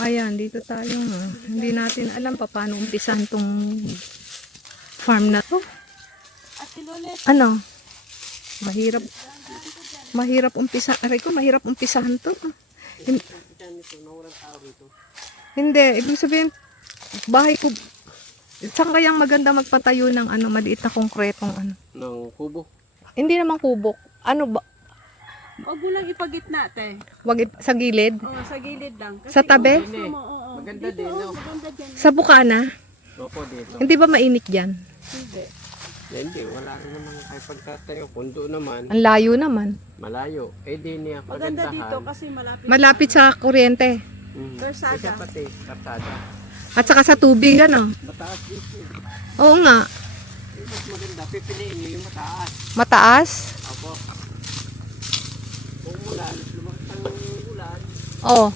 Ayan, dito tayo. Hindi natin alam pa paano umpisan tong farm na to. Ano? Mahirap. Mahirap umpisa. Aray ko, mahirap umpisahan to. Hindi, ibig sabihin, bahay ko. Saan kayang maganda magpatayo ng ano, maliit na konkretong ano? Ng kubo. Hindi naman kubok. Ano ba? Huwag mo lang ipagitna, te. Sa gilid? Oo, sa gilid lang. Sa tabi? Maganda din, no? Maganda dyan. Sa bukana? Opo, dito. Hindi ba mainit dyan? Hindi. Hindi, wala rin naman kayo pagkatayo. Kundo naman, Ang layo naman. malayo. Eh, di niya Maganda pagandahan. dito kasi malapit. Malapit sa kuryente. Karsada. Isa pati, karsada. At saka sa tubig, ano? Mataas dito. Oo nga. Eh, mas maganda. Pipiliin niyo yung mataas. Mataas? Opo. Kung ulan, lumakas ang ulan. Oo.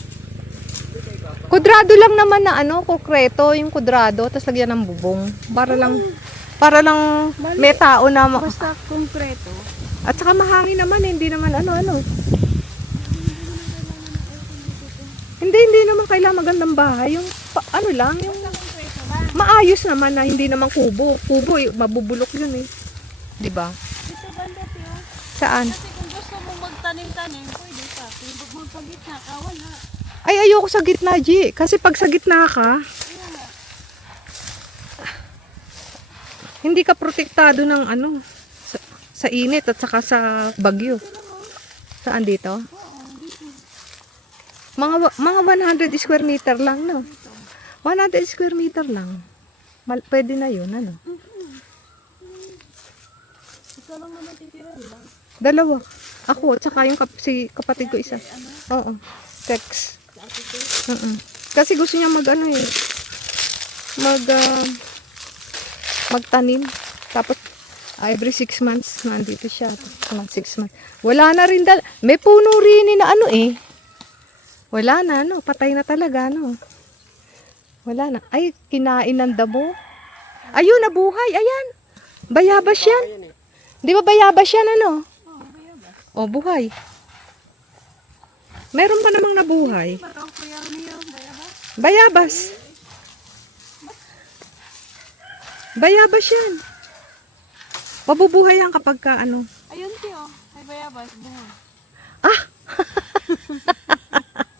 Kudrado lang naman na ano, konkreto, yung kudrado, tapos lagyan ng bubong. Para lang may tao na, Basta konkreto. at saka mahangin naman, hindi naman ano. Hindi naman kailangan magandang bahay, yung ano lang, yung maayos naman na hindi naman kubo. Kubo, mabubulok yun eh. 'Di ba? Dito banda, tiyo. Saan? Kasi kung gusto mong magtanim-tanim, pwede ka. Kung magpagitna ka, wala. Ay, ayoko sa gitna, G. Kasi pag sa gitna ka, hindi ka protektado ng ano, sa init at saka sa bagyo. Saan dito? Mga 100 square meter lang, no? 100 square meter lang. Pwede na yun, ano? Ikaw lang naman titira, diba? Dalawa. Ako, at saka yung si kapatid ko isa. Oo. Sex. Kasi gusto niya mag-ano eh. Magtanim. Tapos, every 6 months, nandito siya. Mga 6 months. Wala na rin may puno rin na ano eh. Wala na, no? Patay na talaga, no? Wala na. Ay, kinain ng damo. Ayun, nabuhay. Ayan. Bayabas yan. Di ba bayabas yan, ano? O, buhay. Meron pa namang nabuhay. Bayabas. Bayabas yan. Mabubuhay yan kapag ka, ano. Ayun, tiyo. Ay, bayabas. Buhay. Ah!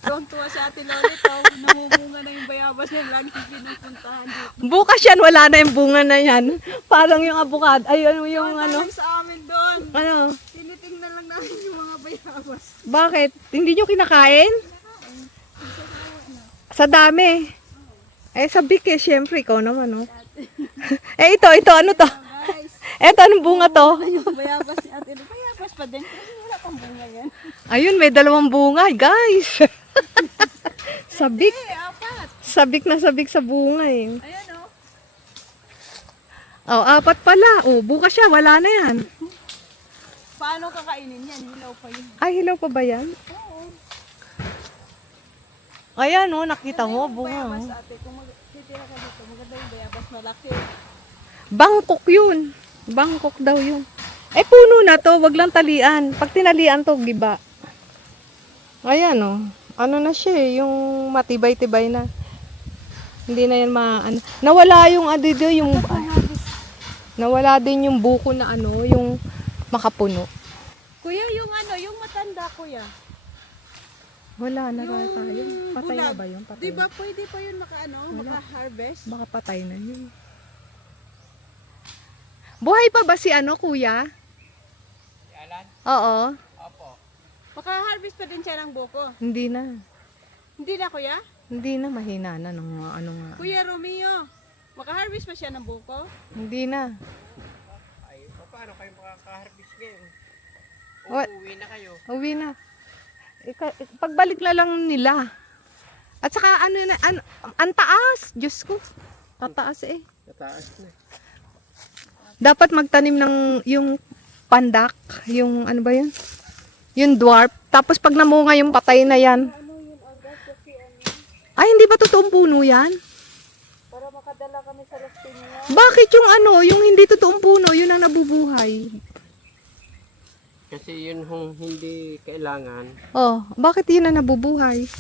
Tuwang-tuwa si Ate Lolit. Namumunga na yung bayabas niya. Lagi pinupuntahan dito. Bukas yan, wala na yung bunga na yan. Parang yung avocado. Ay, ano yung ano. Sa amin doon. Ano? Tinitingnan lang namin yung mga bayabas. Bakit? Hindi nyo kinakain? Sa dami. Eh, sa big eh, syempre, ikaw naman, no? Eh, ito, ano to? Guys, Eto, anong bunga to? yung bayabas ni Ate Lolit. Bayabas pa din. Kasi wala pang bunga yan. Ayun, may 2 bunga, guys. Sabik. Eh, apat. Sabik na sabik sa bunga eh. Ayan, oh. Oh, 4 pala. Oh, bukas siya, wala na yan. Paano kakainin yan? Hilaw pa yun. Ay, hilaw pa ba yan? Oo. Ayan, oh, nakita mo, bunga. Bayabas, Oh. ate. Kung titira ka dito, maganda yung bayabas. Malaki. Bangkok yun. Bangkok daw yun. Eh, puno na to, wag lang talian. Pag tinalian to, giba. Ayan, oh. Ano na siya eh, yung matibay-tibay na. Hindi na yan nawala yung adido, yung nawala din yung buko na ano, yung makapuno. Kuya, yung ano, yung matanda, kuya. Wala na ba tayo? Patay na bulag. ba yun? Patay Di ba na. pwede pa yun maka-harvest? Baka patay na yun. Buhay pa ba si ano, kuya? Si Alan? Oo. Opo. Maka-harvest pa din siya ng buko. Hindi na. Hindi na, kuya? Hindi na, mahina na ng ano nga. Kuya Romeo, maka-harvest pa siya ng buko? Hindi na. Ay, paano kayo makaka-harvest ngayon? What? Uuwi na kayo. Uwi na. Pagbalik na lang nila. At saka ang taas. Diyos ko. Tataas eh. Nataas na. Dapat magtanim ng yung pandak. Yung ano ba yun? Yung dwarf. Tapos pag namunga yung patay na yan. Ay, hindi ba totoong puno yan? Para makadala kami sa Las Piñas. Bakit yung ano, yung hindi totoong puno, yun ang nabubuhay? Kasi yun hindi kailangan. Oh, bakit yun ang nabubuhay?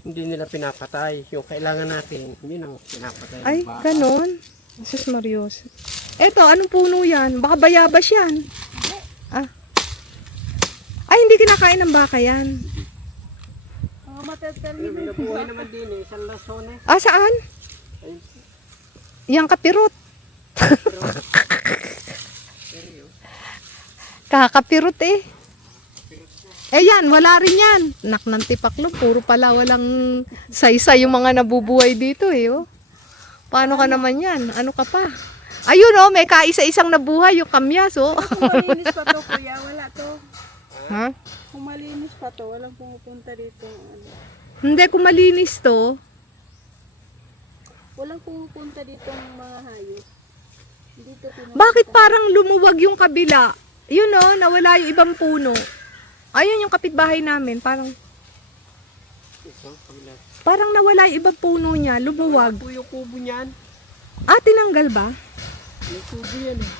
hindi nila pinapatay. Yung kailangan natin, yun ang pinapatay. Ay, ng baka. ganon. Jesus Marios. Eto, anong puno yan? Baka bayabas yan. Ah. Ay, hindi kinakain ng baka yan. Mga matatal Yung binabuhay naman din eh, isang lason eh. Ah, saan? Ayun. Yang kapirot. Kakapirot eh. Eh yan, wala rin yan. Nak ng tipaklong, puro pala walang saysa yung mga nabubuhay dito eh. Oh. Paano ka naman yan? Ano ka pa? Ayun oh, may kaisa-isang nabuhay yung kamyas oh. Kung malinis pa to, kuya, wala to. Ha? Kung malinis pa to, walang pumupunta dito. Ano. Hindi, kung malinis to. Walang pumupunta dito ng mga hayop. Dito Bakit parang lumuwag yung kabila? Yun oh, nawala yung ibang puno. Ayun yung kapitbahay namin, parang Isang kabila. parang nawala yung ibang puno niya, lumuwag. Po yung kubo niyan. Ah, tinanggal ba? Yung kubo yan eh.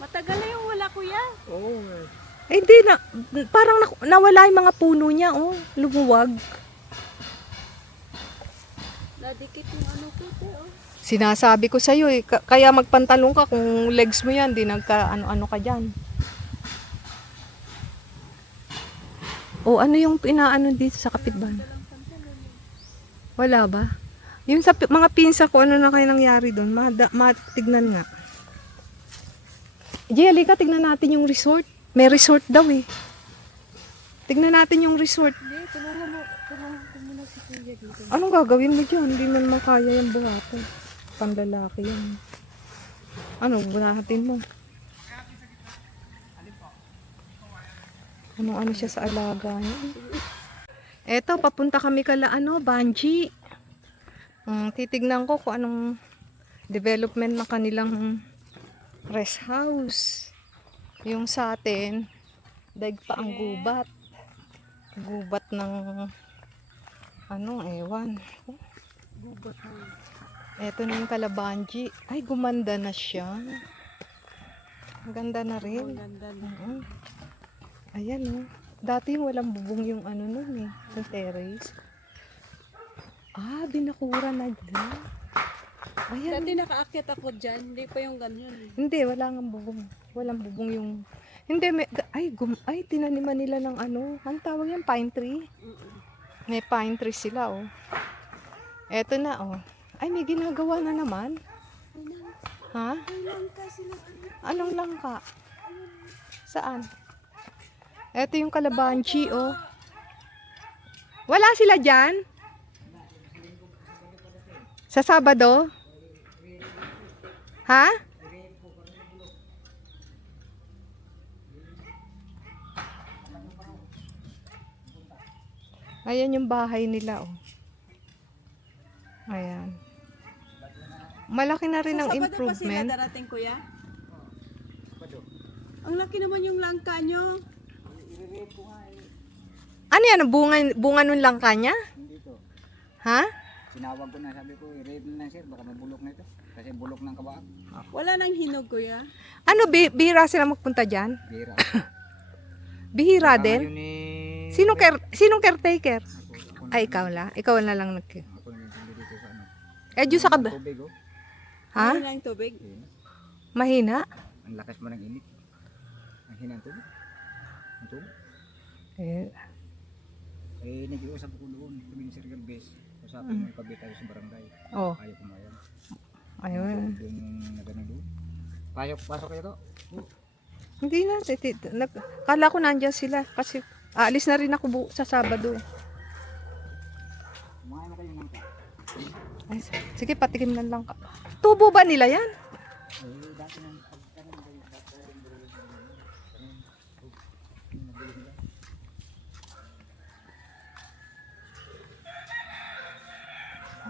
Matagal na yung wala, kuya. Oo. Eh, hindi na, parang nawala yung mga puno niya, oh, lumuwag. Nadikit yung ano ko, oh. Sinasabi ko sa'yo, eh, kaya magpantalong ka kung legs mo yan, di nagka ano-ano ka dyan. O, ano yung inaano dito sa kapitbahay? Wala ba? Yung sa mga pinsa ko, ano na kayo nangyari doon? Matignan nga. Jelly ka, tignan natin yung resort. May resort daw eh. Tignan natin yung resort. Hindi, tulungan ko muna si kuya dito. Anong gagawin mo dyan? Hindi mo naman kaya yung buhaton. Panlalaki yan. Ano, buhatin mo? Ano siya sa alaga niya. Eto, papunta kami kala Banji. Titignan ko kung anong development ng kanilang rest house. Yung sa atin, daig pa ang gubat. Gubat ng ewan. Gubat na. Eto na yung Kalabanji. Ay, gumanda na siya. Ang ganda na rin. Ganda na. Ayan oh. Dati walang bubong yung nun eh. Yung terrace. Ah, binakura na dyan. Ayan. Dati nakaakyat ako dyan, hindi pa yung ganyan. Hindi, wala nga bubong. Walang bubong yung... Hindi, ay, tinaniman nila ng ang tawag yan, pine tree. May pine tree sila oh. Eto na oh. Ay, may ginagawa na naman. Ha? Anong langka? Saan? Eto yung Kalabanji oh. Wala sila dyan? Sa Sabado? Ha? Ayan yung bahay nila oh. Ayan. Malaki na rin ang Sa Sabado pa sila improvement. darating, kuya? Ang laki naman yung langka nyo. Ano yan? Bunga nun lang kanya? Dito. Ha? Sinawag ko na, sabi ko, i-raid na lang sir, baka mabulok na ito. Kasi bulok ng kabaak. Wala nang hinog, kuya. Ano, bihira sila magpunta dyan? Bira. Bihira Yun din? eh. Sinong caretaker? Ay, ikaw la? Ikaw na lang Ako na nagtindi dito sa ano. Eh, dyan sa Tubig oh. Ha? Wala nang tubig. Mahina? Ang lakas mo ng init. Ang hinang tubig. Ang tubig. Eh, Nag-iusap ko doon. Kami ni Sir Galvez. Usapin mo yung kabit tayo sa barangay. oh. Ayaw pumayag. Ayun. Yung nagano doon. Pasok kayo to. Hindi na. Kala ko nandyan sila. Kasi aalis na rin ako sa Sabado. Kumain na kayo ng ka. Ay, sige, patikim lang ka. Tubo ba nila yan? Dati nang pagkaroon kayo.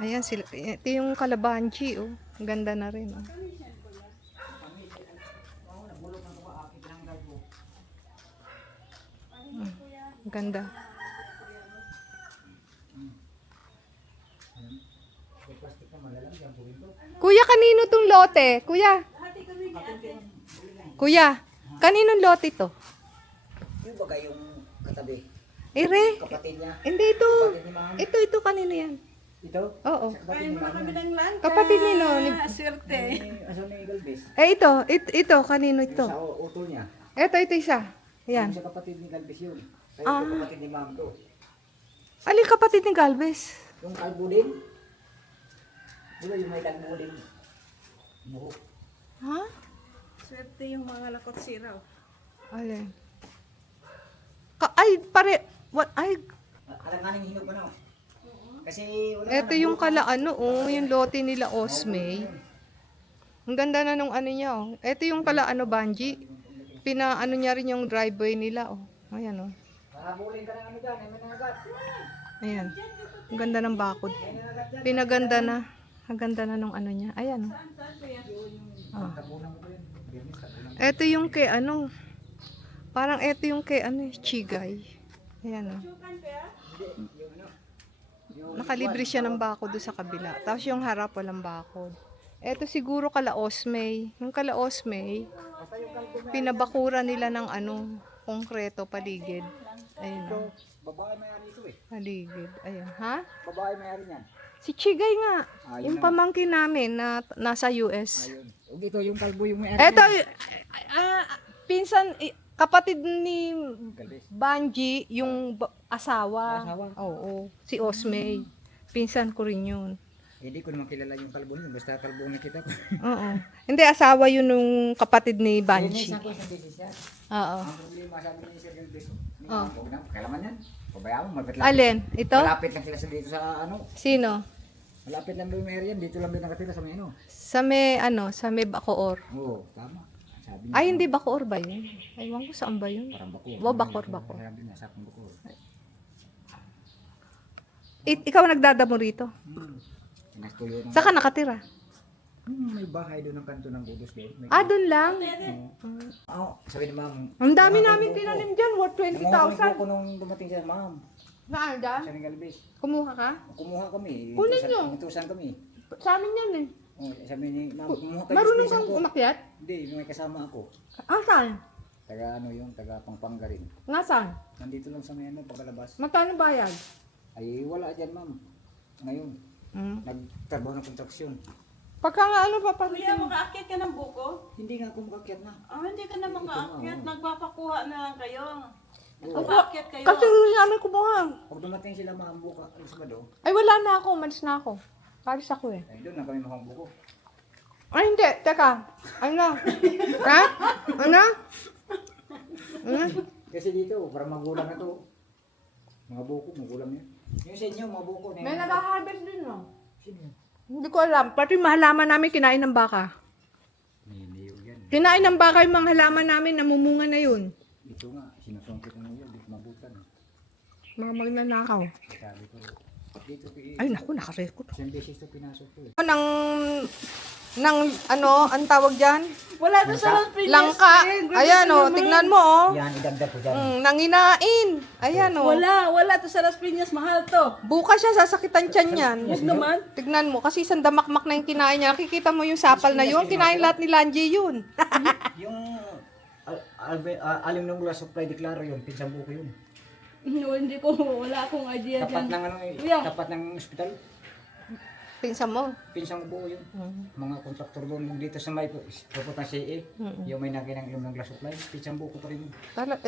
Ayan sila. Ito yung Kalabanji, oh. Ang ganda na rin, oh. Ang ganda. Kuya, kanino tong lote? Kuya. Kuya, kaninong lote to? Yung bagay yung katabi. Ire. Kapatid niya. Hindi ito. Kapatid ni ma'am. Ito, kanino yan? Ito? Oo. Sa kapatid Kain ni mo na ma'am. kami ng langka. Kapatid nino, ni- Swerte. Aso ni Galvez. Ito, kanino Yung ito? sa utol niya. Ito isa. Yan. Yung sa kapatid ni Galvez yun. Kaya Ah. ito kapatid ni ma'am to. Alin kapatid ni Galvez? Yung kalbo din. Diba yung may kalbo din? Buhok. Ha? Swerte yung mga lakot siraw. Alin? Ay, pare, what, ay, Alanganing hinog ko na. Kasi wala ito yung kalaano, yung lote nila Osmay. Ang ganda na nung ano niya, oh. Ito yung kalaano, Banji. Pinaano niya rin yung driveway nila, oh. Ayan, oh. Habulin ka ng ano dyan, may nangagat. Ayan. Ang ganda ng bakod. Pinaganda na. Ang ganda na nung ano niya. Ayan, oh. Oh. Tabunan ko yun. Birnis, tabunan. Ito yung kay ano. Parang ito yung kay ano, Chigay. Ayan, oh. Nakalibre siya ng bakod doon sa kabila. Tapos yung harap walang bakod. Ito siguro kala Osmay. Yung kala Osmay, pinabakura nila ng ano, konkreto paligid. Ayun, oh. Babae may-ari ito eh. Paligid. Ayun, ha? Babae may-ari niyan. Si Chigay nga. Ayun Yung na. pamangkin namin na nasa US. Ayun. Huwag ito yung kalbo yung may-ari Eto, niyan. pinsan, kapatid ni Galvez. Banji, yung asawa. Asawa? Oo, si Osmay. Pinsan ko rin yun. Hindi ko naman kilala yung kalbo niyo. Basta kalbo ang nakita ko. Oo. Hindi, asawa yun nung kapatid ni Ayun, Banji. isang ko isang beses yan. Oo. Ang problema sabi ni Sir Galvez. Oh. Huwag na, kailangan yan. Pabayaan mo, malapit Alin? Ito? Malapit lang sila sa dito sa ano. Sino? Malapit lang yung area yan. Dito lang din nakatira sa may ano. Sa may Bacoor. Oo, tama. Sabi niya. Ay, hindi Bacoor ba yun? Aywan ko saan ba yun? Parang bako. Wow, Bacoor. Sabi niya, sakong bako. Ikaw nagdadamo rito? Nastuyo ng... Saan ka nakatira? May bahay doon ng kanto ng Budos doon. May... Doon lang. Oo, sabi ni ma'am. Ang dami namin tinanim dyan, worth Nanguha 20,000. ko nung dumating siya, ma'am. Saan dyan? Sa Galvez. Kumuha ka? Kumuha kami. Kunin niyo. Itusan kami. Sa amin yan eh. Oh, sabi ni ma'am, kumuha kayo. Marunong space kang ako. umakyat? Hindi, may kasama ako. Saan? Taga ano yung, taga Pampanga rin. Nga saan? Nandito lang sa may ano, pagkalabas. Magkano bayad? Ay, wala dyan, ma'am. Ngayon, nagtrabaho ng kontraksyon. Pagka nga ano pa Kuya, makaakyat ka ng buko? Hindi nga ako makakyat na. Hindi ka na makaakyat. Nagpapakuha na lang kayo. Oo. Magpaakyat kayo. Kasi hindi namin kumuha. Pag dumating sila ma'am buka, alas ba do? Ay wala na ako, malis na ako. Paris ako eh. Ay, doon na kami mahang buko. Ay hindi, teka. Ano? Ha? Ano? Ano? Kasi dito, para magulang na to. Mga buko, magulang yan. Yung sa inyo, mga buko na May yan. nag-harvest din no? Sino yan? Hindi ko alam. Pati yung halaman namin kinain ng baka. Niliw yan. Kinain ng baka yung mga halaman namin, namumunga na yun. Ito nga, sinusungkit na yan, dito mabutan. Mga magnanakaw. Sabi ko, dito, Ay naku, nakarecord. isang beses ito pinasok ko eh. Nang ano, ang tawag dyan? Wala na sa Las Piñas. Langka. Ayan o, tignan mo o. Yan, idagdag ko dyan. Nanginain. Ayan o. Wala to sa Las Piñas. Mahal to. Bukas siya, sasakitan tiyan yan. Huwag naman. Tignan mo, kasi isang damakmak na yung kinain niya. Nakikita mo yung sapal na yun. Kinain lahat ni Lanji yun. Yung alim ng supply declaro yun, pinsang buko yun. No, hindi ko. Wala akong idea Tapat dyan. ng ano eh, Kuya. tapat ng ospital. Pinsan mo. Pinsang buo yun. Mga kontraktor doon dito sa may pupunta sa CA. Yung may naginang ilong ng glass supply. Pinsang buo ko pa rin yun.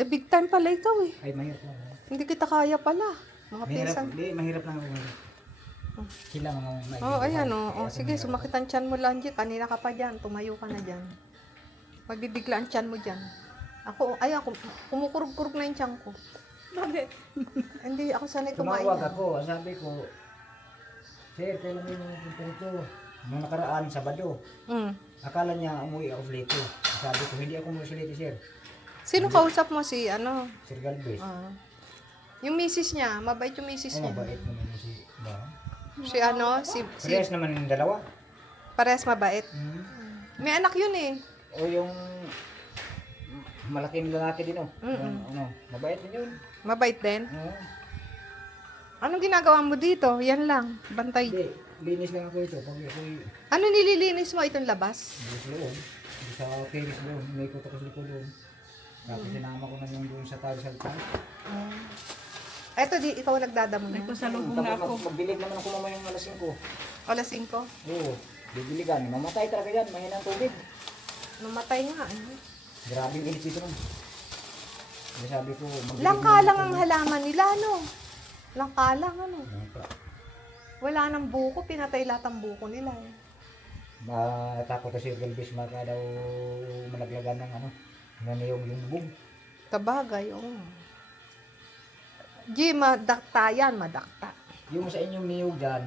Big time pala ikaw eh. Ay, mahirap lang. Hindi kita kaya pala. Mga Mahirap, pinsan. hindi, mahirap lang ako. Sila mga may... Ayan o. Sige, sumakit ang tiyan mo Lanji. Kanina ka pa dyan. Tumayo ka na dyan. Magbibigla ang tiyan mo dyan. Ako, kumukurog-kurog na yung tiyan ko. Bakit? Hindi, ako sanay kumain. Tumawag ako, sabi ko, Sir, kailan mo yung punta rito? Nung nakaraan, Sabado. Akala niya umuwi ako sa Leyte. Sabi ko, hindi ako umuwi sa Leyte, sir. Sino kausap mo si ano? Sir Galvez. Yung misis niya, mabait yung misis Ay, niya. mabait naman yung si... Ba? Si ano, si Parehas naman yung dalawa. parehas mabait. May anak yun eh. O yung malaking lalaki din, oh. Yung, ano, mabait din yun. Mabait din. Oo. Anong ginagawa mo dito? Yan lang, bantay. Hindi, linis lang ako ito. Pag ako'y Ano nililinis mo itong labas? sa loob, sa terrace doon, may ikot ako sa likod doon. Tapos sinama ko na yung doon sa tile sa taas. Eto, di ikaw nagdadamo na. Nagpasalubong na ako. Magdilig naman ako mamaya ng alas 5. Alas 5. Oo, didiligan. Mamatay talaga yan, mahina ang tubig. Namatay nga. Eh. Grabe yung init dito nun. Kaya sabi ko, magdilig Langka naman lang ako. ang halaman nila, no? Langka lang, ano? Langka. Wala nang buko, pinatay lahat ang buko nila. Eh. Matakot na si Galvez maka daw malaglagan ng ano, naniyog yung bubong. Kabagay, oo. Madakta yan, madakta. Yung sa inyong niyog dyan,